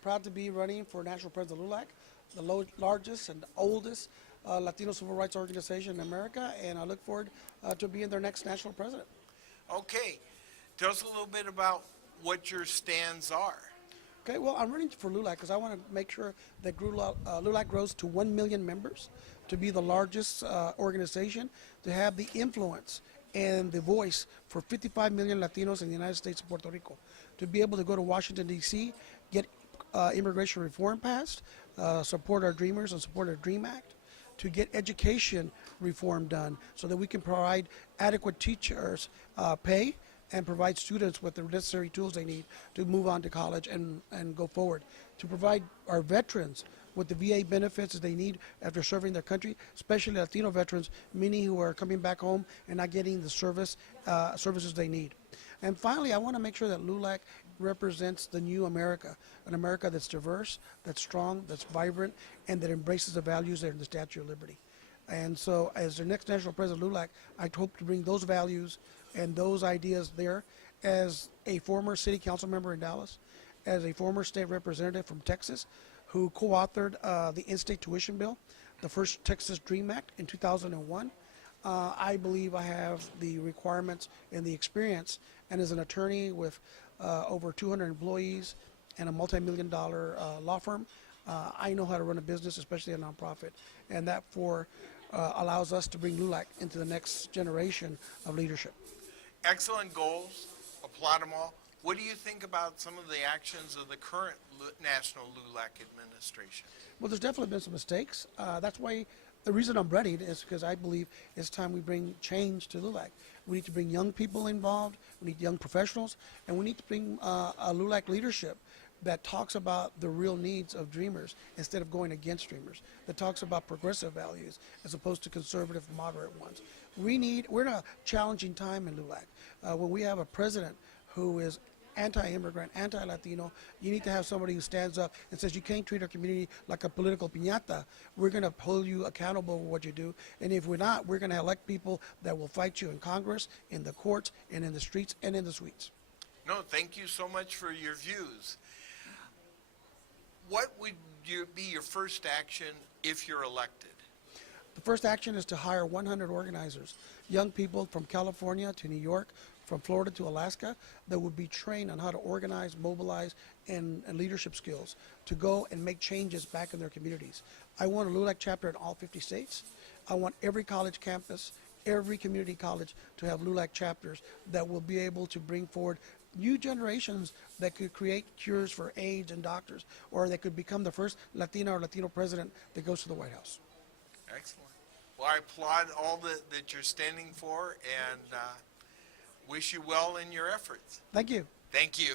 proud to be running for National President LULAC, the largest and oldest Latino civil rights organization in America, and I look forward to being their next national president. Okay, tell us a little bit about what your stands are. Okay, well, I'm running for LULAC because I want to make sure that LULAC grows to 1 million members, to be the largest organization, to have the influence and the voice for 55 million Latinos in the United States and Puerto Rico, to be able to go to Washington, D.C., get immigration reform passed, support our dreamers and support our DREAM Act, to get education reform done so that we can provide adequate teachers pay and provide students with the necessary tools they need to move on to college and go forward, to provide our veterans with the VA benefits that they need after serving their country, especially Latino veterans, many who are coming back home and not getting the services they need. And finally, I want to make sure that LULAC represents the new America, an America that's diverse, that's strong, that's vibrant, and that embraces the values that are in the Statue of Liberty. And so as the next National President of LULAC, I hope to bring those values and those ideas there. As a former city council member in Dallas, as a former state representative from Texas, who co-authored the in-state tuition bill, the first Texas DREAM Act in 2001, I believe I have the requirements and the experience, and as an attorney with over 200 employees and a multi-million-dollar law firm, I know how to run a business, especially a nonprofit, and that allows us to bring LULAC into the next generation of leadership. Excellent goals, applaud them all. What do you think about some of the actions of the current National LULAC administration? Well, there's definitely been some mistakes. That's why the reason I'm running is because I believe it's time we bring change to LULAC. We need to bring young people involved, we need young professionals, and we need to bring a LULAC leadership that talks about the real needs of dreamers instead of going against dreamers, that talks about progressive values as opposed to conservative, moderate ones. We're in a challenging time in LULAC. When we have a president who is anti-immigrant, anti-Latino, you need to have somebody who stands up and says, you can't treat our community like a political piñata. We're going to hold you accountable for what you do. And if we're not, we're going to elect people that will fight you in Congress, in the courts, and in the streets, and in the suites. No, thank you so much for your views. What would be your first action if you're elected? The first action is to hire 100 organizers, young people from California to New York, from Florida to Alaska, that would be trained on how to organize, mobilize, and leadership skills to go and make changes back in their communities. I want a LULAC chapter in all 50 states. I want every college campus, every community college to have LULAC chapters that will be able to bring forward new generations that could create cures for AIDS and doctors, or that could become the first Latina or Latino president that goes to the White House. Excellent. Well, I applaud all that you're standing for and wish you well in your efforts. Thank you. Thank you.